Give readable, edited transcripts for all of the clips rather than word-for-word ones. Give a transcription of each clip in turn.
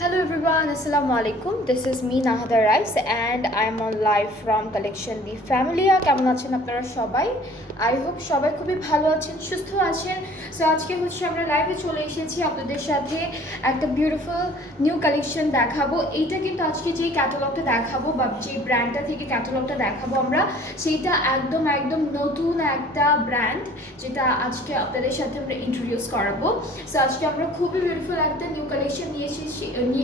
Hello everyone, Assalamu alaikum. This is me Nahada Rice and I'm on live from collection The Familia. কেমন আছেন আপনারা সবাই? I hope সবাই খুবই ভালো আছেন, সুস্থ আছেন। সো আজকে আমরা লাইভে চলে এসেছি আপনাদের সাথে একটা বিউটিফুল নিউ কালেকশন দেখাবো। এইটা কিন্তু আজকে যেই ক্যাটালগটা দেখাবো বা যে ব্র্যান্ডটা থেকে ক্যাটালগটা দেখাবো আমরা, সেইটা একদম নতুন একটা ব্র্যান্ড, যেটা আজকে আপনাদের সাথে আমরা ইন্ট্রোডিউস করাবো। সো আজকে আমরা খুবই বিউটিফুল একটা নিউ কালেকশন নিয়ে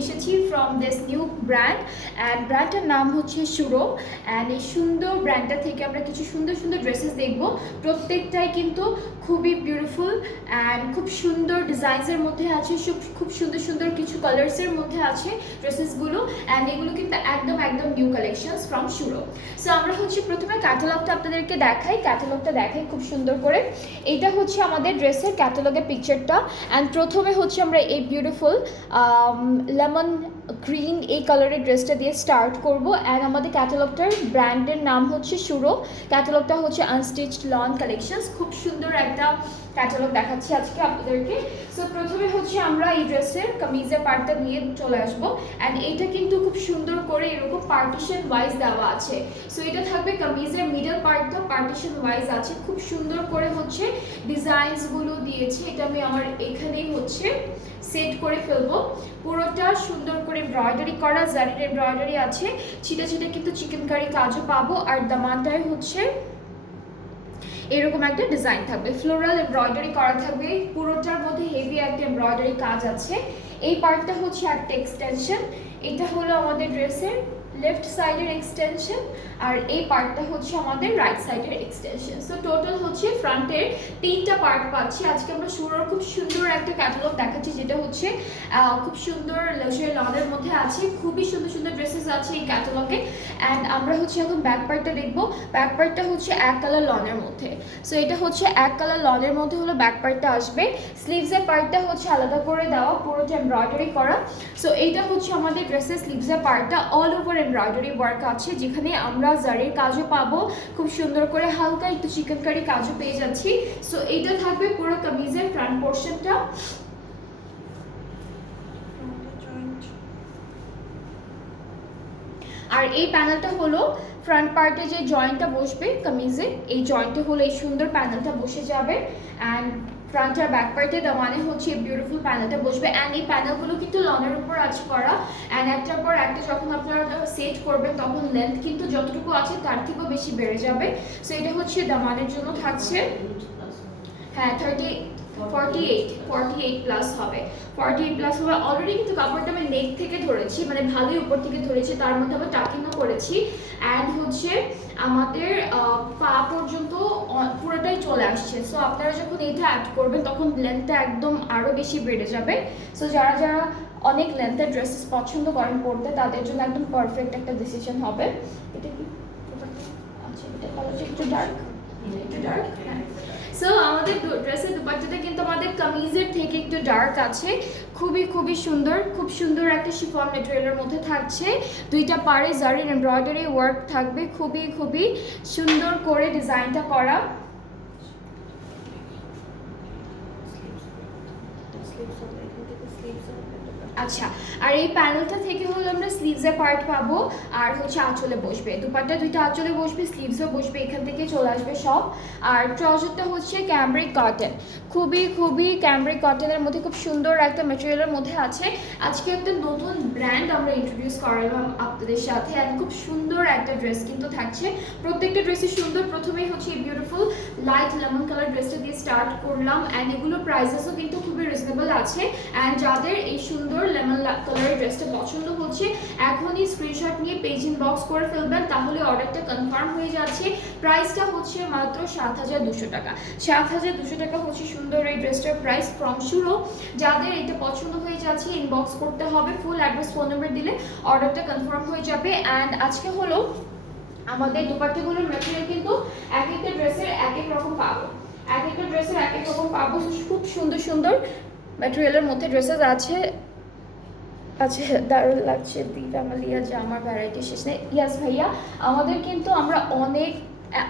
এসেছি from this new brand, and ব্র্যান্ডটার নাম হচ্ছে শুরো। অ্যান্ড এই সুন্দর ব্র্যান্ডটা থেকে আমরা কিছু সুন্দর সুন্দর ড্রেসেস দেখবো। প্রত্যেকটাই কিন্তু খুবই বিউটিফুল অ্যান্ড খুব সুন্দর ডিজাইনসের মধ্যে আছে, খুব সুন্দর সুন্দর কিছু কালার্সের মধ্যে আছে ড্রেসেসগুলো। অ্যান্ড এগুলো কিন্তু একদম নিউ কালেকশনস ফ্রম শুরো। সো আমরা প্রথমে ক্যাটালগটা আপনাদেরকে দেখাই খুব সুন্দর করে। এইটা আমাদের ড্রেসের ক্যাটালগের পিকচারটা। অ্যান্ড প্রথমে আমরা এই বিউটিফুল লেমন গ্রিন এই কালারের ড্রেসটা দিয়ে স্টার্ট করব। অ্যান্ড আমাদের ক্যাটালগটার ব্র্যান্ডের নাম হচ্ছে শুরো। ক্যাটালগটা আনস্টিচড লন কালেকশনস। খুব সুন্দর একটা ক্যাটালগ দেখাচ্ছি আজকে আপনাদেরকে। সো প্রথমে আমরা এই ড্রেসের কামিজের পার্টটা নিয়ে চলে আসবো। অ্যান্ড এইটা কিন্তু খুব সুন্দর করে এরকম পার্টিশন ওয়াইজ দেওয়া আছে। সো এটা থাকবে কামিজের মিডল পার্টটা পার্টিশন ওয়াইজ আছে, খুব সুন্দর করে ডিজাইনসগুলো দিয়েছে। এটা আমি আমার এখানেই সেট করে ফেলবো। পুরোটা সুন্দর করে এমব্রয়ডারি করা, জারির এমব্রয়ডারি আছে, ছিটে ছিটে কিন্তু চিকেনকারি কাজও পাবো। আর দামানটায় এরকম একটা ডিজাইন থাকবে, ফ্লোরাল এমব্রয়ডারি করা থাকবে। পুরোটার মধ্যে হেভি একটা এমব্রয়ডারি কাজ আছে। এই পার্টটা একটা এক্সটেনশন। এটা হলো আমাদের ড্রেসের লেফট সাইডের এক্সটেনশন, আর এই পার্টটা আমাদের রাইট সাইডের এক্সটেনশন। সো টোটাল ফ্রন্টের 3টা পার্ট পাচ্ছি। আজকে আমরা শুরুর খুব সুন্দর একটা ক্যাটালগ দেখাচ্ছি, যেটা খুব সুন্দর লাক্সারি লনের মধ্যে আছে। খুবই সুন্দর সুন্দর ড্রেসেস আছে এই ক্যাটালগে। অ্যান্ড আমরা এখন ব্যাক পার্টটা দেখবো। ব্যাক পার্টটা এক কালার লনের মধ্যে। সো এটা এক কালার লনের মধ্যে ব্যাক পার্টটা আসবে। স্লিভসের পার্টটা আলাদা করে দেওয়া, পুরোটা এমব্রয়ডারি করা। সো এইটা আমাদের ড্রেসের স্লিভসের পার্টটা অল ওভার এমব্রয়ডারি ওয়ার্ক আছে, যেখানে আমরা জারির কাজও পাবো, খুব সুন্দর করে হালকা একটু চিকেনকারি কাজও পেয়ে যাচ্ছি। সো এইটা থাকবে পুরো কামিজের ফ্রন্ট পোর্শনটা। আর এই প্যানেলটা ফ্রন্ট পার্টে যে জয়েন্টটা বসবে কামিজে, এই জয়েন্টে এই সুন্দর প্যানেলটা বসে যাবে। অ্যান্ড ফ্রন্ট আর ব্যাক পার্টে দামানে এই বিউটিফুল প্যানেলটা বসবে। অ্যান্ড এই প্যানেলগুলো কিন্তু লনের উপর আছে করা। অ্যান্ড একটার পর একটা যখন আপনারা সেট করবেন, তখন লেন্থ কিন্তু যতটুকু আছে তার থেকেও বেশি বেড়ে যাবে। সো এটা দামানের জন্য থাকছে, হ্যাঁ 48 প্লাস হবে। 48 প্লাস হবে। অলরেডি কিন্তু কাপড়টা আমি নেক থেকে ধরেছি, মানে ভালোই উপর থেকে ধরেছি, তার মধ্যে আবার টাকিংও করেছি। অ্যান্ড আমাদের পা পর্যন্ত পুরোটাই চলে আসছে। সো আপনারা যখন এটা অ্যাড করবেন, তখন লেন্থটা একদম আরও বেশি বেড়ে যাবে। সো যারা অনেক লেন্থের ড্রেসেস পছন্দ করেন পরতে, তাদের জন্য একদম পারফেক্ট একটা ডিসিশন হবে। এটা কি আচ্ছা, এটা কালারটা একটু ডার্ক, হ্যাঁ। সো আমাদের ড্রেসের দুপাট্টাটা কিন্তু আমাদের কামিজের থেকে একটু ডার্ক আছে। খুবই সুন্দর, খুব সুন্দর একটা শিফন ম্যাটেরিয়ালের মধ্যে থাকছে। 2টা পাড়ে জারির এমব্রয়ডারি ওয়ার্ক থাকবে, খুবই সুন্দর করে ডিজাইনটা করা। আচ্ছা, আর এই প্যানেলটা থেকে আমরা স্লিভসের পার্ট পাবো। আর আঁচলে বসবে, দুপাট্টা 2টা আঁচলে বসবে, স্লিভসও বসবে, এখান থেকে চলে আসবে সব। আর ট্রাউজারটা ক্যামব্রিক কটন, খুবই ক্যামব্রিক কটনের মধ্যে খুব সুন্দর একটা ম্যাটেরিয়ালের মধ্যে আছে। আজকে একটা নতুন ব্র্যান্ড আমরা ইন্ট্রোডিউস করালাম আপনাদের সাথে। অ্যান্ড খুব সুন্দর একটা ড্রেস কিন্তু থাকছে, প্রত্যেকটা ড্রেসই সুন্দর। প্রথমেই এই বিউটিফুল লাইট লেমন কালার ড্রেসটা দিয়ে স্টার্ট করলাম। অ্যান্ড এগুলো প্রাইসেসও কিন্তু খুবই রিজনেবল আছে। অ্যান্ড যাদের এই সুন্দর লেমন কালারের ড্রেসটা পছন্দ হচ্ছে, এখনই স্ক্রিনশট নিয়ে পেজ ইনবক্স করে ফেলবেন, তাহলে অর্ডারটা কনফার্ম হয়ে যাচ্ছে। প্রাইসটা মাত্র 7,200 টাকা। 7,200 টাকা সুন্দর এই ড্রেসটার প্রাইস ফ্রম শুরু। যাদের এটা পছন্দ হয়ে যাচ্ছে, ইনবক্স করতে হবে, ফুল অ্যাড্রেস ফোন নাম্বার দিলে অর্ডারটা কনফার্ম হয়ে যাবে। অ্যান্ড আজকে আমাদের দুপাট্টাগুলোর ম্যাটেরিয়াল কিন্তু এক একটা ড্রেসের এক এক রকম পাবো। খুব সুন্দর ম্যাটেরিয়ালের মধ্যে ড্রেসেস আছে। আচ্ছা, দারুণ লাগছে। দিদা মালিয়া জামার ভ্যারাইটি শেষ নেই। ইয়াস ভাইয়া, আমাদের কিন্তু আমরা অনেক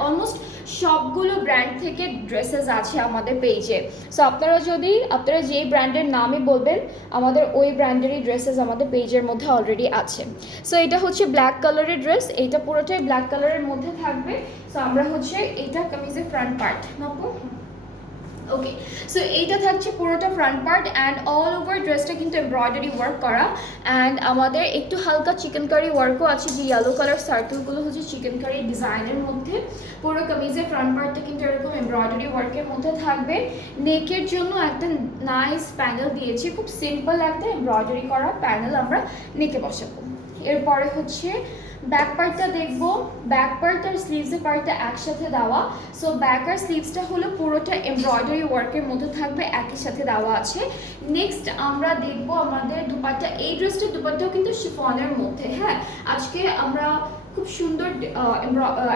অলমোস্ট সবগুলো ব্র্যান্ড থেকে ড্রেসেস আছে আমাদের পেজে। সো আপনারা যেই ব্র্যান্ডের নামই বলবেন আমাদের ওই ব্র্যান্ডেরই ড্রেসেস আমাদের পেজের মধ্যে অলরেডি আছে। সো এটা হচ্ছে ব্ল্যাক কালারের ড্রেস, এইটা পুরোটাই ব্ল্যাক কালারের মধ্যে থাকবে। সো আমরা হচ্ছে এটা কামিজের ফ্রন্ট পার্ট নাপো। ওকে, সো এইটা থাকছে পুরোটা front part and all over ড্রেসটা কিন্তু এমব্রয়ডারি ওয়ার্ক করা অ্যান্ড আমাদের একটু হালকা চিকেন কারি ওয়ার্কও আছে, যে ইয়েলো কালার সার্কেলগুলো হচ্ছে চিকেন কারি ডিজাইনের মধ্যে। পুরো কামিজের ফ্রন্ট পার্টটা কিন্তু এরকম এমব্রয়ডারি ওয়ার্কের মধ্যে থাকবে। নেকের জন্য একটা নাইস প্যানেল দিয়েছি, খুব সিম্পল একটা এমব্রয়ডারি করা প্যানেল আমরা নেকে বসাবো। এরপরে হচ্ছে ব্যাক পার্টটা দেখবো। ব্যাক পার্ট আর স্লিভসের পার্টটা একসাথে দেওয়া। সো ব্যাক আর স্লিভসটা হলো পুরোটা এমব্রয়ডারি ওয়ার্কের মধ্যে থাকবে, একই সাথে দেওয়া আছে। নেক্সট আমরা দেখবো আমাদের দুপাট্টা। এই ড্রেসটার দুপাট্টাও কিন্তু শিফনের মধ্যে। হ্যাঁ, আজকে আমরা খুব সুন্দর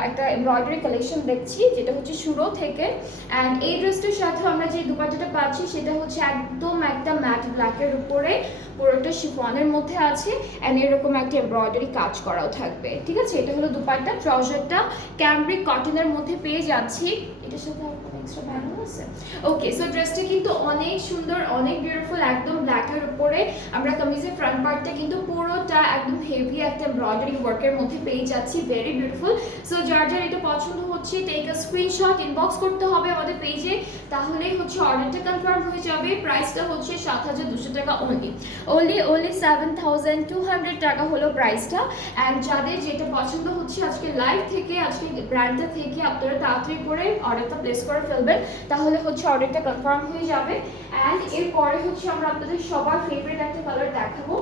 একটা এমব্রয়ডারি কালেকশন দেখছি, যেটা হচ্ছে শুরু থেকে। অ্যান্ড এই ড্রেসটার সাথে আমরা যে দুপাট্টাটা পাচ্ছি সেটা হচ্ছে একদম একটা ম্যাট ব্ল্যাকের উপরে পুরোটা শিফনের মধ্যে আছে অ্যান্ড এরকম একটা এমব্রয়ডারি কাজ করাও থাকবে। ঠিক আছে, এটা হলো দুপাট্টা। ট্রাউজারটা ক্যামব্রিক কটনের মধ্যে পেয়ে যাচ্ছি, এটার সাথে এক্সট্রা প্যানেল আছে। ওকে, সো ড্রেসটা কিন্তু অনেক সুন্দর, অনেক বিউটিফুল, একদম ব্ল্যাকের উপরে। আমরা কামিজের ফ্রন্ট পার্টটা কিন্তু পুরোটা একদম হেভি একটা এমব্রয়ডারি ওয়ার্কের মধ্যে পেয়ে যাচ্ছি, ভেরি বিউটিফুল। সো যার যার এটা পছন্দ হচ্ছে টেক আ স্ক্রিনশট, ইনবক্স করতে হবে আমাদের পেজে, তাহলেই হচ্ছে অর্ডারটা কনফার্ম হয়ে যাবে। প্রাইসটা হচ্ছে 7,200 টাকা only 7,200 টাকা হলো প্রাইসটা। অ্যান্ড যাদের যেটা পছন্দ হচ্ছে আজকে লাইভ থেকে, আজকে ব্র্যান্ডটা থেকে আপনারা তাড়াতাড়ি করে অর্ডারটা প্লেস করে ফেলবেন, তাহলে হচ্ছে অর্ডারটা কনফার্ম হয়ে যাবে। অ্যান্ড এরপরে হচ্ছে আমরা আপনাদের সবার ফেভারিট একটা কালার দেখাবো,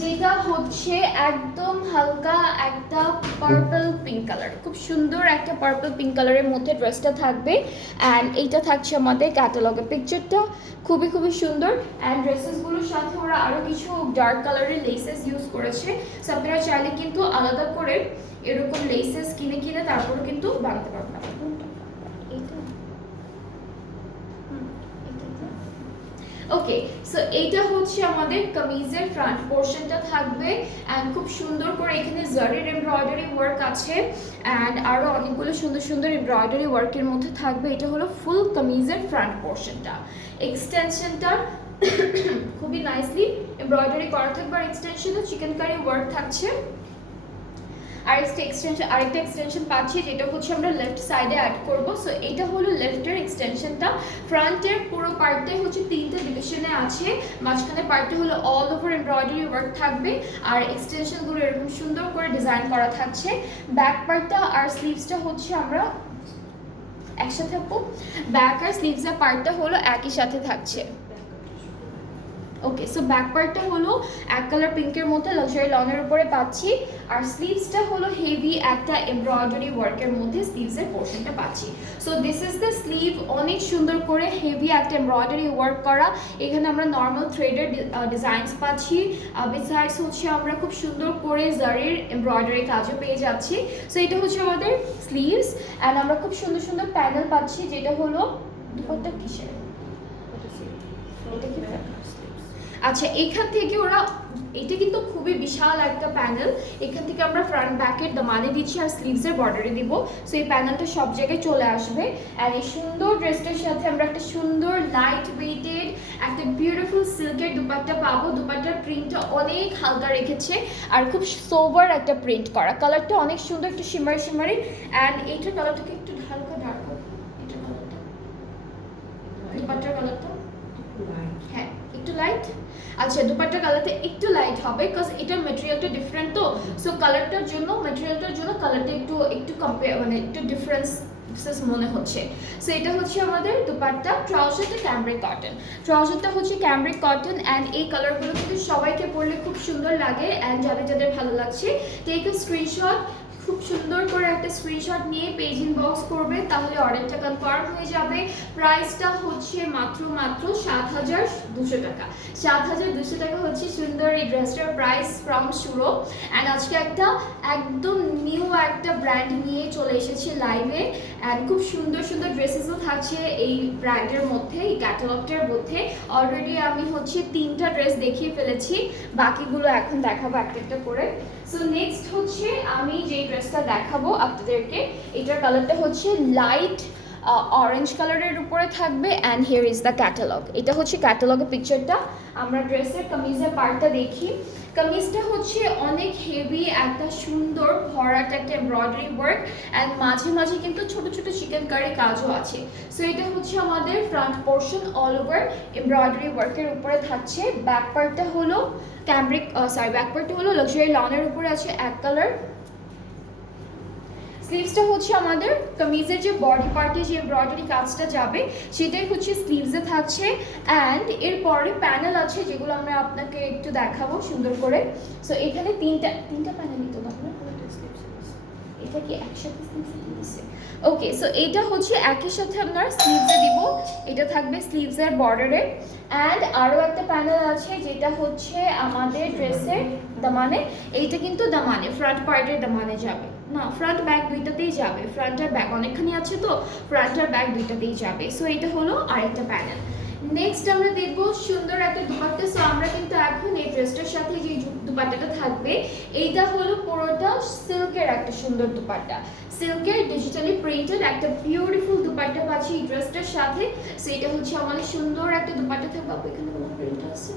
যেটা হচ্ছে একদম হালকা একটা পার্পল পিঙ্ক কালার। খুব সুন্দর একটা পার্পল পিঙ্ক কালারের মধ্যে ড্রেসটা থাকবে। অ্যান্ড এইটা থাকছে আমাদের ক্যাটালগের পিকচারটা, খুবই সুন্দর। অ্যান্ড ড্রেসেসগুলোর সাথে ওরা আরও কিছু ডার্ক কালারের লেসেস ইউজ করেছে। সো আপনারা চাইলে কিন্তু আলাদা করে এরকম লেসেস কিনে তারপরে কিন্তু বানাতে পারবেন। ওকে, সো এইটা হচ্ছে আমাদের কামিজের ফ্রন্ট পোর্শনটা থাকবে অ্যান্ড খুব সুন্দর করে এখানে জারির এমব্রয়ডারি ওয়ার্ক আছে অ্যান্ড আরও অনেকগুলো সুন্দর এমব্রয়ডারি ওয়ার্কের মধ্যে থাকবে। এটা হলো ফুল কামিজের ফ্রন্ট পোর্শনটা। এক্সটেনশনটা খুবই নাইসলি এমব্রয়ডারি করা থাকবে আর এক্সটেনশনও চিকেন কারি ওয়ার্ক থাকছে। আরেকটা এক্সটেনশন পাচ্ছি, যেটা হচ্ছে আমরা লেফট সাইডে অ্যাড করব। সো এটা হলো লেফটের এক্সটেনশনটা। ফ্রন্টের পুরো পার্টটাই হচ্ছে 3টে ডিভিশনে আছে, মাঝখানে পার্টটা হলো অল ওভার এমব্রয়ডারি ওয়ার্ক থাকবে আর এক্সটেনশনগুলো এরকম সুন্দর করে ডিজাইন করা থাকছে। ব্যাক পার্টটা আর স্লিভসটা হচ্ছে আমরা একসাথে থাকবো, ব্যাক আর স্লিভসের পার্টটা হলো একই সাথে থাকছে। ওকে, সো ব্যাক পার্টটা হলো এক কালার পিঙ্কের মধ্যে লাক্সারি লনের উপরে পাচ্ছি আর স্লিভসটা হলো হেভি একটা এমব্রয়ডারি ওয়ার্কের মধ্যে স্লিভসের পোর্শনটা পাচ্ছি। So this is the sleeve, অনেক সুন্দর করে হেভি একটা এমব্রয়ডারি ওয়ার্ক করা। এখানে আমরা নর্মাল থ্রেডের ডিজাইনস পাচ্ছি, বিসাইডস হচ্ছে আমরা খুব সুন্দর করে জারির এমব্রয়ডারি কাজও পেয়ে যাচ্ছি। সো এটা হচ্ছে আমাদের স্লিভস অ্যান্ড আমরা খুব সুন্দর প্যানেল পাচ্ছি, যেটা হলো দুপাট্টা কিসের, এটা কি? আচ্ছা, এখান থেকে ওরা, এটা কিন্তু খুবই বিশাল একটা প্যানেল, এখান থেকে আমরা ফ্রন্ট ব্যাকের দামানে দিচ্ছি আর স্লিভসের বর্ডারে দিব। সো এই প্যানেলটা সব জায়গায় চলে আসবে আর এই সুন্দর ড্রেসটার সাথে আমরা একটা সুন্দর লাইট ওয়েটেড একটা বিউটিফুল সিল্কের দুপাট্টা পাবো। দুপাট্টার প্রিন্টটা অনেক হালকা রেখেছে আর খুব সোবার একটা প্রিন্ট করা, কালারটা অনেক সুন্দর, একটু শিমারি অ্যান্ড এইটার কালারটাকে একটু হালকা ডার্ক, এটার কালারটা, দুপাট্টার কালারটা হ্যাঁ একটু লাইট। আচ্ছা, দুপাট্টার কালারটা একটু লাইট হবে বিকজ এটার ম্যাটেরিয়ালটা ডিফারেন্ট, তো সো কালারটার জন্য ম্যাটেরিয়ালটার জন্য কালারটা একটু কম্পেয়ার, মানে একটু ডিফারেন্স মনে হচ্ছে। সো এটা হচ্ছে আমাদের দুপাট্টা। ট্রাউজারটা ক্যামব্রিক কটন, ট্রাউজারটা হচ্ছে ক্যামব্রিক কটন অ্যান্ড এই কালারগুলো কিন্তু সবাইকে পরলে খুব সুন্দর লাগে অ্যান্ড যাদের ভালো লাগছে টেক আ স্ক্রিনশট, খুব সুন্দর করে একটা স্ক্রিনশট নিয়ে পেজ ইনবক্স করবে, তাহলে অর্ডারটা কনফার্ম হয়ে যাবে। প্রাইসটা হচ্ছে মাত্র 7,200 টাকা। 7,200 টাকা হচ্ছে সুন্দর এই ড্রেসটার প্রাইস ফ্রম শুরু। অ্যান্ড আজকে একটা একদম নিউ একটা ব্র্যান্ড নিয়ে চলে এসেছে লাইভে অ্যান্ড খুব সুন্দর ড্রেসেসও থাকছে এই ব্র্যান্ডের মধ্যে, এই ক্যাটালগটার মধ্যে। অলরেডি আমি হচ্ছে 3টা ড্রেস দেখিয়ে ফেলেছি, বাকিগুলো এখন দেখাবো একটা করে। সো নেক্সট হচ্ছে আমি যে ড্রেসটা দেখাবো আপনাদেরকে। এটার কালারটা হচ্ছে লাইট অরেঞ্জ কালারের উপরে থাকবে and here is the catalogue. এটা হচ্ছে ক্যাটালগের পিকচারটা। আমরা ড্রেসের কামিজের পার্টটা দেখি। কামিজটা হচ্ছে অনেক হেভি একটা সুন্দর ভরাট একটা এমব্রয়ডারি ওয়ার্ক অ্যান্ড মাঝে মাঝে কিন্তু ছোট ছোট চিকেন কারি কাজও আছে। সো এটা হচ্ছে আমাদের front portion all over embroidery ওয়ার্কের উপরে থাকছে। ব্যাক পার্টটা হলো ব্যাক পার্টটা হলো লাক্সারি লনের উপরে আছে এক কালার। স্লিভসটা হচ্ছে আমাদের কামিজের যে বডি পার্টে যে এমব্রয়ডারি কাজটা যাবে সেটাই হচ্ছে স্লিভসে থাকছে অ্যান্ড এরপরে প্যানেল আছে যেগুলো আমরা আপনাকে একটু দেখাবো সুন্দর করে। সো এখানে তিনটা প্যানেলই তো না, এটা কি একসাথে স্লিভসে দিয়েছে? ওকে, সো এটা হচ্ছে একই সাথে আপনার স্লিভসে দিব, এটা থাকবে স্লিভসের বর্ডারে। অ্যান্ড আরও একটা প্যানেল আছে যেটা হচ্ছে আমাদের ড্রেসের দামানে। এইটা কিন্তু দামানে ফ্রন্ট পার্টের দামানে যাবে না, ফ্রন্ট ব্যাক দুইটাতেই যাবে। ফ্রন্ট আর ব্যাক অনেকখানি আছে তো ফ্রন্ট আর ব্যাক দুইটাতেই যাবে। সো এটা হলো আরেকটা প্যানেল। নেক্সট আমরা দেখব সুন্দর একটা দুপাট্টা। সো আমরা কিন্তু এখন এই ড্রেসটার সাথে যে দুপাট্টাটা থাকবে এইটা হলো পুরোটা সিল্কের একটা সুন্দর দুপাট্টা, সিল্কের ডিজিটালি প্রিন্টেড একটা বিউটিফুল দুপাট্টা পাচ্ছি এই ড্রেসটার সাথে। সো এটা হচ্ছে আমাদের সুন্দর একটা দুপাট্টা থাকবে। এখানে কোনো প্রিন্ট আছে?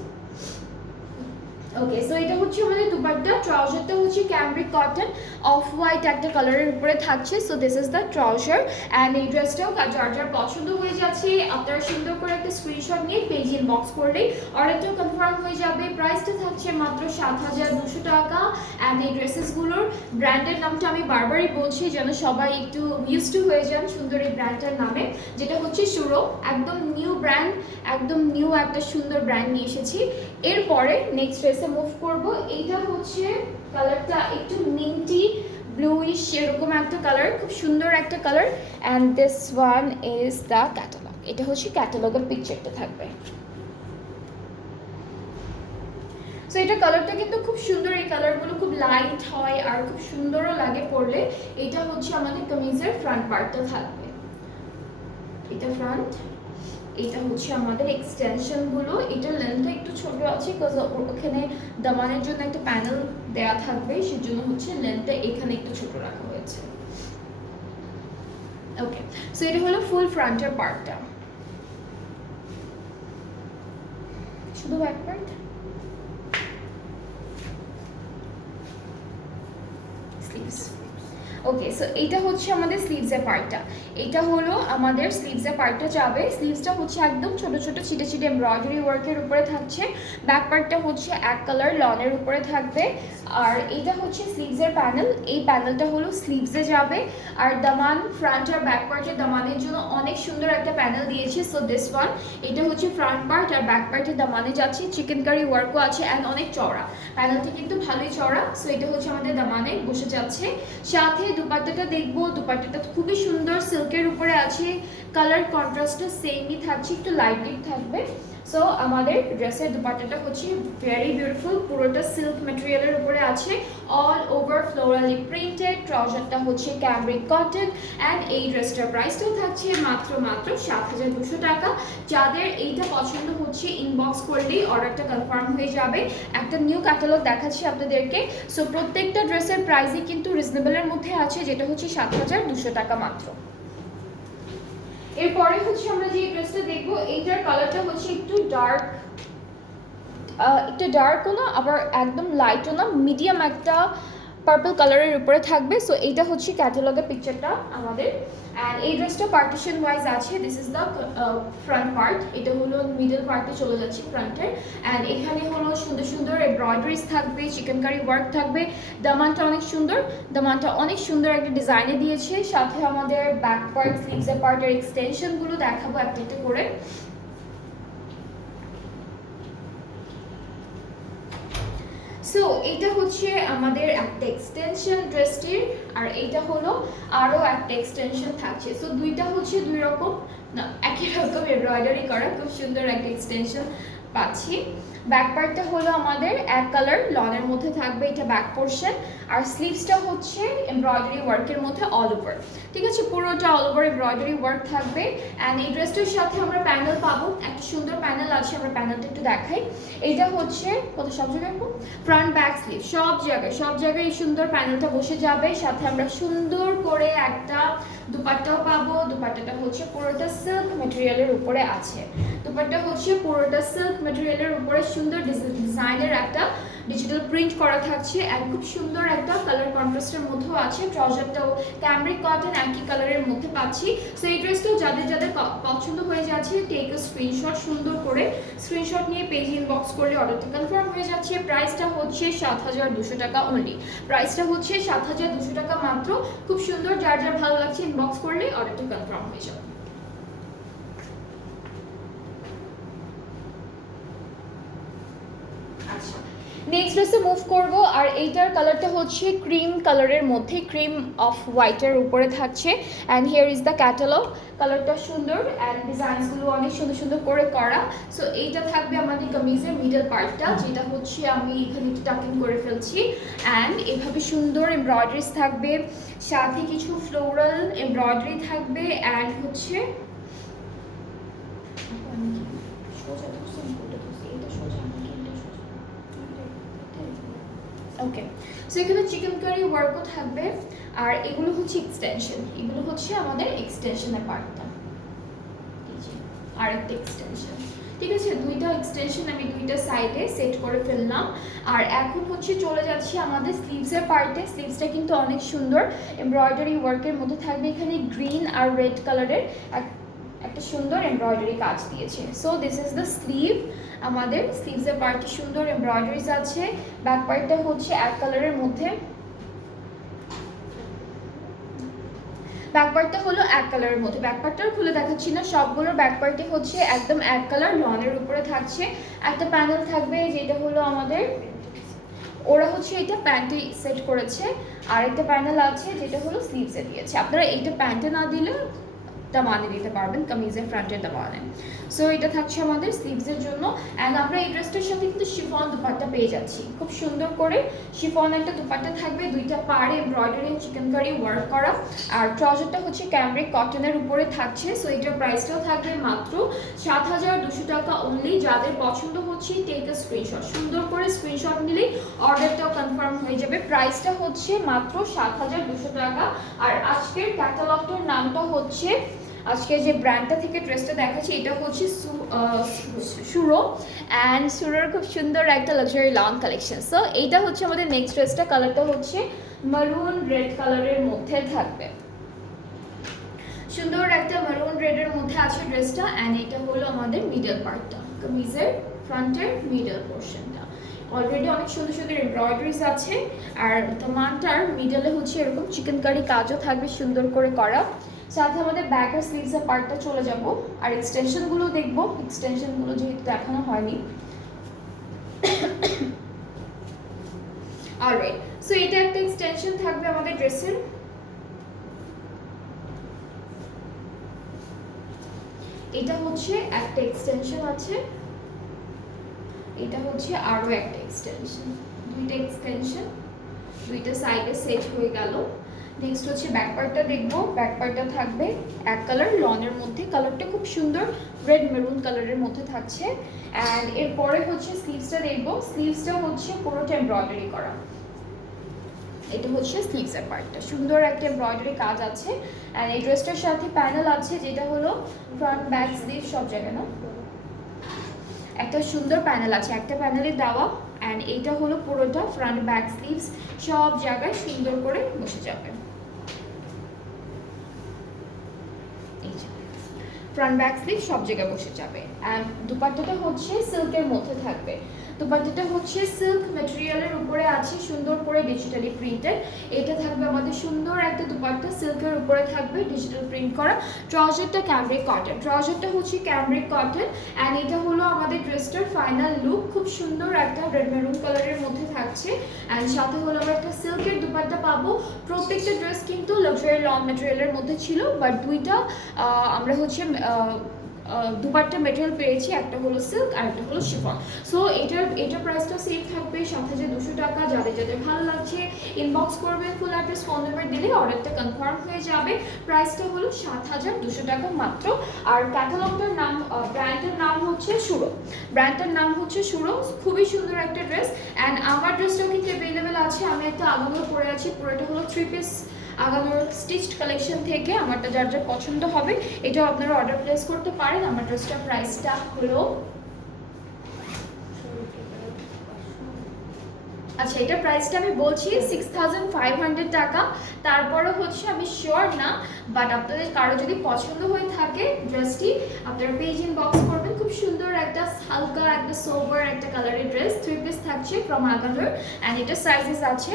ওকে, সো এটা হচ্ছে আমাদের দুপাট্টা। ট্রাউজারটা হচ্ছে ক্যামব্রিক কটন অফ হোয়াইট একটা কালারের উপরে থাকছে। So this is the trouser and এই ড্রেসটাও যার যার পছন্দ হয়ে যাচ্ছে আপনারা সুন্দর করে একটা স্ক্রিনশট নিয়ে পেজ ইনবক্স করলেই অর্ডারটাও কনফার্ম হয়ে যাবে। প্রাইসটা থাকছে মাত্র 7,200 টাকা। অ্যান্ড এই ড্রেসেসগুলোর ব্র্যান্ডের নামটা আমি বারবারই বলছি যেন সবাই একটু ইউজ টু হয়ে যান সুন্দর এই ব্র্যান্ডটার নামে, যেটা হচ্ছে সুরো। একদম নিউ ব্র্যান্ড, একদম নিউ একটা সুন্দর ব্র্যান্ড নিয়ে এসেছি। এরপরে নেক্সট ড্রেসে মুভ করব। এইটা হচ্ছে কালারটা একটু মিন্টি ব্লুইশ এরকম একটা কালার, খুব সুন্দর একটা colour. And this one is the catalogue. এটা হচ্ছে ক্যাটালগের পিকচারটা থাকবে। সো এটা কালারটা কিন্তু খুব সুন্দর, এই কালারগুলো খুব লাইট হয় আর খুব সুন্দরও লাগে পরলে। এটা হচ্ছে আমাদের কামিজের ফ্রন্ট পার্টটা থাকবে, এটা ফ্রন্ট। এটা হচ্ছে আমাদের এক্সটেনশনগুলো। এটার লেন্থটা একটু ছোট আছে বিকজ ওখানে দামানের জন্য একটা প্যানেল দেয়া থাকবে, সেজন্য হচ্ছে লেন্থটা এখানে একটু ছোট রাখা হয়েছে। ওকে, সো এটা হলো ফুল ফ্রন্টের পার্টটা। শুধু ব্যাক পার্ট, স্লিভস। ওকে, সো এইটা হচ্ছে আমাদের স্লিভসের পার্টটা। এটা হলো আমাদের স্লিভসের পার্টটা যাবে। স্লিভসটা হচ্ছে একদম ছোট ছোট ছিটে ছিটে এমব্রয়ডারি ওয়ার্কের উপরে থাকছে। ব্যাক পার্টটা হচ্ছে এক কালার লনের উপরে থাকবে। আর এটা হচ্ছে স্লিভসের প্যানেল, এই প্যানেলটা হলো স্লিভসে যাবে। আর দামান ফ্রন্ট আর ব্যাক পার্টের দামানের জন্য অনেক সুন্দর একটা প্যানেল দিয়েছে। সো দিস ওয়ান, এটা হচ্ছে ফ্রন্ট পার্ট আর ব্যাক পার্টের দামানে যাচ্ছে। চিকেন কারি ওয়ার্কও আছে অ্যান্ড অনেক চওড়া, প্যানেলটা কিন্তু ভালোই চওড়া। সো এটা হচ্ছে আমাদের দামানে বসে যাচ্ছে। সাথে দুপাট্টাটা দেখবো, দুপাট্টাটা খুবই সুন্দর সিল্কের উপরে আছে। কালার কন্ট্রাস্টটা সেমই থাকছে, একটু লাইট ডিপ থাকবে। সো আমাদের ড্রেসের দুপাট্টাটা হচ্ছে ভেরি বিউটিফুল, পুরোটা সিল্ক ম্যাটেরিয়ালের উপরে আছে, অল ওভার ফ্লোরালি প্রিন্টেড। ট্রাউজারটা হচ্ছে ক্যামব্রিক কটন অ্যান্ড এই ড্রেসটার প্রাইসটাও থাকছে মাত্র 7,200 টাকা। যাদের এইটা পছন্দ হচ্ছে ইনবক্স করলেই অর্ডারটা কনফার্ম হয়ে যাবে। একটা নিউ ক্যাটালগ দেখাচ্ছি আপনাদেরকে। সো প্রত্যেকটা ড্রেসের প্রাইসই কিন্তু রিজনেবলের মধ্যে আছে, যেটা হচ্ছে 7,200 টাকা মাত্র। এরপরে হচ্ছে আমরা যে ড্রেসটা দেখবো, এইটার কালারটা হচ্ছে একটু ডার্কও না আবার একদম লাইটও না, মিডিয়াম একটা পার্পল কালারের উপরে থাকবে। সো এইটা হচ্ছে ক্যাটালগের পিকচারটা আমাদের। অ্যান্ড এই ড্রেসটা পার্টিশন ওয়াইজ আছে। This is the front part, এটা হলো মিডল পার্টে চলে যাচ্ছে ফ্রন্টের। অ্যান্ড এখানে হলো সুন্দর সুন্দর এমব্রয়ডারিজ থাকবে, চিকেন কারি ওয়ার্ক থাকবে। দামানটা অনেক সুন্দর, দামানটা অনেক সুন্দর একটা ডিজাইনে দিয়েছে। সাথে আমাদের ব্যাক পার্ট, স্লিভসের পার্টের এক্সটেনশনগুলো দেখাবো একটা একটা করে। সো এটা হচ্ছে আমাদের একটা এক্সটেনশন ড্রেসটির, আর এইটা হলো আরও একটা এক্সটেনশন থাকছে। সো দুইটা হচ্ছে দুই রকম না, একই রকম এমব্রয়ডারি করা খুব সুন্দর একটা এক্সটেনশন পাচ্ছি। ব্যাক পার্টটা হলো আমাদের এক কালার লনের মধ্যে থাকবে, এটা ব্যাক পোর্শন। আর স্লিভসটা হচ্ছে এমব্রয়ডারি ওয়ার্কের মধ্যে অল ওভার, ঠিক আছে, পুরোটা অল ওভার এমব্রয়ডারি ওয়ার্ক থাকবে। অ্যান্ড এই ড্রেসটার সাথে আমরা প্যানেল পাবো, একটা সুন্দর প্যানেল আছে, আমরা প্যানেলটা একটু দেখাই। এটা হচ্ছে কত সব জায়গায় ফ্রন্ট ব্যাক স্লিভ সব জায়গায় এই সুন্দর প্যানেলটা বসে যাবে। সাথে আমরা সুন্দর করে একটা দুপাট্টাও পাবো। দুপাট্টাটা হচ্ছে পুরোটা সিল্ক ম্যাটেরিয়ালের উপরে আছে। দুপাট্টা হচ্ছে পুরোটা সিল্ক ম্যাটেরিয়ালের উপরে সুন্দর ডিজাইনের একটা ডিজিটাল প্রিন্ট করা থাকছে, আর খুব সুন্দর একটা কালার কন্ট্রাস্টের মধ্যেও আছে। ট্রাউজারটাও ক্যামব্রিক কটন একই কালারের মধ্যে পাচ্ছি। সো এই ড্রেসটাও যাদের যাদের পছন্দ হয়ে যাচ্ছে, টেক আ স্ক্রিনশট, সুন্দর করে স্ক্রিনশট নিয়ে পেজ ইনবক্স করলে অর্ডারটা কনফার্ম হয়ে যাচ্ছে। প্রাইসটা হচ্ছে 7,200 টাকা অনলি। প্রাইসটা হচ্ছে 7,200 টাকা মাত্র। খুব সুন্দর, যার যার ভালো লাগছে ইনবক্স করলে অর্ডারটা কনফার্ম হয়ে যাবে। আচ্ছা, নেক্সট ড্রেসে মুভ করব। আর এইটার কালারটা হচ্ছে ক্রিম কালারের মধ্যে, ক্রিম অফ হোয়াইটের উপরে থাকছে। And here is the catalogue. কালারটা সুন্দর অ্যান্ড ডিজাইনসগুলো অনেক সুন্দর সুন্দর করে করা। সো এইটা থাকবে আমাদের কামিজের মিডল পার্টটা, যেটা হচ্ছে আমি এখানে একটু টাকিং করে ফেলছি। অ্যান্ড এভাবে সুন্দর এমব্রয়ডারিজ থাকবে, সাথে কিছু ফ্লোরাল এমব্রয়ডারি থাকবে। অ্যান্ড হচ্ছে ওকে, সো এখানে চিকেন কারি ওয়ার্কও থাকবে। আর এগুলো হচ্ছে এক্সটেনশন, এগুলো হচ্ছে আমাদের এক্সটেনশনের পার্টটা, আর একটা এক্সটেনশন, ঠিক আছে। দুইটা এক্সটেনশন আমি দুইটা সাইডে সেট করে ফেললাম। আর এখন হচ্ছে চলে যাচ্ছি আমাদের স্লিভসের পার্টে। স্লিভসটা কিন্তু অনেক সুন্দর এমব্রয়ডারি ওয়ার্কের মধ্যে থাকবে। এখানে গ্রিন আর রেড কালারের একটা সুন্দর এমব্রয়ডারি কাজ দিয়েছে। So this is the sleeve. আমাদের স্লিভসের পার্টে সুন্দর এমব্রয়ডারিজ আছে। ব্যাক পার্টটা হচ্ছে এক কালারের মধ্যে, ব্যাক পার্টটা হলো এক কালারের মধ্যে। ব্যাক পার্টটাও খুলে দেখাচ্ছি না, সবগুলোর ব্যাক পার্টে হচ্ছে একদম এক কালার লনের উপরে থাকছে। একটা প্যানেল থাকবে, যেটা হলো আমাদের ওরা হচ্ছে এটা প্যান্টে সেট করেছে। আর একটা প্যানেল আছে যেটা হলো স্লিভসে দিয়েছে। আপনারা এইটা প্যান্টে না দিলে দামানে দিতে পারবেন, কামিজের ফ্রন্টের দামানে। সো এটা থাকছে আমাদের স্লিভসের জন্য। অ্যান্ড আমরা এই ড্রেসটার সাথে কিন্তু শিফন দুপাট্টা পেয়ে যাচ্ছি, খুব সুন্দর করে শিফন একটা দুপাট্টা থাকবে, দুইটা পাড়ে এমব্রয়ডারি চিকেন কারি ওয়ার্ক করা। আর ট্রাউজারটা হচ্ছে ক্যামব্রিক কটনের উপরে থাকছে। সো এটার প্রাইসটাও থাকবে মাত্র 7,200 টাকা অনলি। যাদের পছন্দ হচ্ছে টেক আ স্ক্রিনশট, সুন্দর করে স্ক্রিনশট নিলেই অর্ডারটাও কনফার্ম হয়ে যাবে। প্রাইসটা হচ্ছে মাত্র 7,200 টাকা। আর আজকের ক্যাটালগটার নামটা হচ্ছে, আজকে যে ব্র্যান্ডটা থেকে ড্রেসটা দেখাচ্ছি এটা হচ্ছে সুরো। অ্যান্ড সুরোর খুব সুন্দর একটা লাক্সারি লং কালেকশন। সো এইটা হচ্ছে আমাদের নেক্সট ড্রেসটা। কালারটা হচ্ছে মারুন রেড কালারের মধ্যে থাকবে, সুন্দর একটা মারুন রেডের মধ্যে আছে ড্রেসটা। অ্যান্ড এটা হলো আমাদের মিডল পার্টটা, কামিজের ফ্রন্টের মিডল পোর্শনটা। অলরেডি অনেক সুন্দর সুন্দর এমব্রয়ডারিজ আছে। আর দামানটার মিডলে হচ্ছে এরকম চিকেন কারি কাজও থাকবে সুন্দর করে করা। সাথে আমাদের ব্যাক আর স্লিভসের পার্টটা চলে যাব। আর এক্সটেনশনগুলো দেখবো, এক্সটেনশনগুলো যেহেতু দেখানো হয়নি। অলরাইট, সো এটা একটা এক্সটেনশন থাকবে আমাদের ড্রেসের। এটা হচ্ছে একটা এক্সটেনশন আছে, এটা হচ্ছে আরও একটা এক্সটেনশন, দুইটা এক্সটেনশন দুইটা সাইডে সেট হয়ে গেল। নেক্সট হচ্ছে ব্যাক পার্টটা দেখবো। ব্যাক পার্টটা থাকবে এক কালার লনের মধ্যে, কালারটা খুব সুন্দর রেড মেরুন কালারের মধ্যে থাকছে। অ্যান্ড এরপরে হচ্ছে স্লিভসটা দেখবো। স্লিভসটা হচ্ছে পুরোটা এমব্রয়ডারি করা, এটা হচ্ছে স্লিভসের পার্টটা, সুন্দর একটা এমব্রয়ডারি কাজ আছে। অ্যান্ড এই ড্রেসটার সাথে প্যানেল আছে, যেটা হলো ফ্রন্ট ব্যাক স্লিভ সব জায়গায় না, একটা সুন্দর প্যানেল আছে, একটা প্যানেলে দেওয়া। অ্যান্ড এইটা হলো পুরোটা ফ্রন্ট ব্যাক স্লিভস সব জায়গায় সুন্দর করে বসে যাবে। ফ্রন্ট ব্যাক স্লিভ সব জায়গায় বসে যাবে। অ্যান্ড দুপাট্টাটা হচ্ছে সিল্কের মধ্যে থাকবে, দুপাট্টাটা হচ্ছে সিল্ক ম্যাটেরিয়ালের উপরে আছে, সুন্দর করে ডিজিটালি প্রিন্টেড। এটা থাকবে আমাদের সুন্দর একটা দুপাট্টা, সিল্কের উপরে থাকবে ডিজিটাল প্রিন্ট করা। ট্রাউজারটা ক্যামব্রিক কটন, ট্রাউজারটা হচ্ছে ক্যামব্রিক কটন। অ্যান্ড এটা হলো আমাদের ড্রেসটার ফাইনাল লুক, খুব সুন্দর একটা রেড মেরুন কালারের মধ্যে থাকছে। অ্যান্ড সাথে হলো আমরা একটা সিল্কের দুপাট্টা পাবো। প্রত্যেকটা ড্রেস কিন্তু লাক্সারি লং ম্যাটেরিয়ালের মধ্যে ছিল, বাট দুইটা আমরা হচ্ছে দুপাট্টা মেটেরিয়াল পেয়েছি, একটা হলো সিল্ক আর একটা হলো শিফন। সো এটার প্রাইসটা সেম থাকবে 7,200 টাকা। যাদের যাদের ভালো লাগছে ইনবক্স করবেন, ফুল অ্যাড্রেস ফোন নাম্বার দিলে অর্ডারটা কনফার্ম হয়ে যাবে। প্রাইসটা হলো 7,200 টাকা মাত্র। আর ক্যাটালগটার নাম, ব্র্যান্ডের নাম হচ্ছে সুরো, ব্র্যান্ডটার নাম হচ্ছে সুরো। খুবই সুন্দর একটা ড্রেস। অ্যান্ড আমার ড্রেসটাও কিন্তু অ্যাভেলেবেল আছে। আমি একটা আগানোর পরে আছি, পুরোটা হলো 3 পিস আগানোর স্টিচড কালেকশন থেকে। আমারটা যার যার পছন্দ হবে এটাও আপনারা অর্ডার প্লেস করতে পারেন। আমার ড্রেসটার প্রাইসটা হলো, আচ্ছা এটার প্রাইসটা আমি বলছি 6,500 টাকা। তারপরে হচ্ছে আমি শিওর না, বাট আপনাদের কারো যদি পছন্দ হয়ে থাকে ড্রেসটি, আপনারা পেজ ইনবক্স করবেন। খুব সুন্দর একটা হালকা একটা সোবার একটা কালারের ড্রেস, 3 পিস থাকছে ফ্রম আগানোর। অ্যান্ড এটার সাইজেস আছে,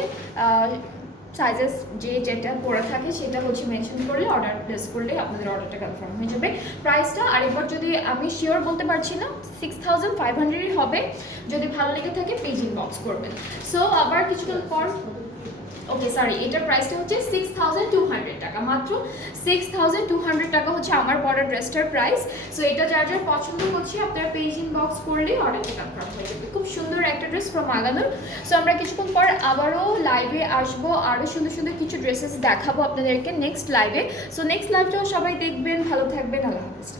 সাইজেস যে যেটা পরে থাকে সেটা হচ্ছে মেনশন করলে অর্ডার প্লেস করলে আপনাদের অর্ডারটা কনফার্ম হয়ে যাবে। প্রাইসটা আরেকবার যদি আমি শিওর বলতে পারছি না, 6,500ই হবে। যদি ভালো লেগে থাকে পেজ ইনবক্স করবেন। সো আবার কিছুক্ষণ পর, ওকে সরি, এটার প্রাইসটা হচ্ছে 6,200 টাকা মাত্র। 6,200 টাকা হচ্ছে আমার পরা ড্রেসটার প্রাইস। সো এটা যার যার পছন্দ হচ্ছে আপনারা পেজ ইনবক্স করলে অর্ডারটা কনফার্ম হয়ে যাবে। খুব সুন্দর একটা ড্রেস ফ্রম আগানোর। সো আমরা কিছুক্ষণ পর আবারও লাইভে আসবো, আরও সুন্দর সুন্দর কিছু ড্রেসেস দেখাবো আপনাদেরকে নেক্সট লাইভে। সো নেক্সট লাইভটাও সবাই দেখবেন, ভালো থাকবেন, আল্লাহ হাফেজ।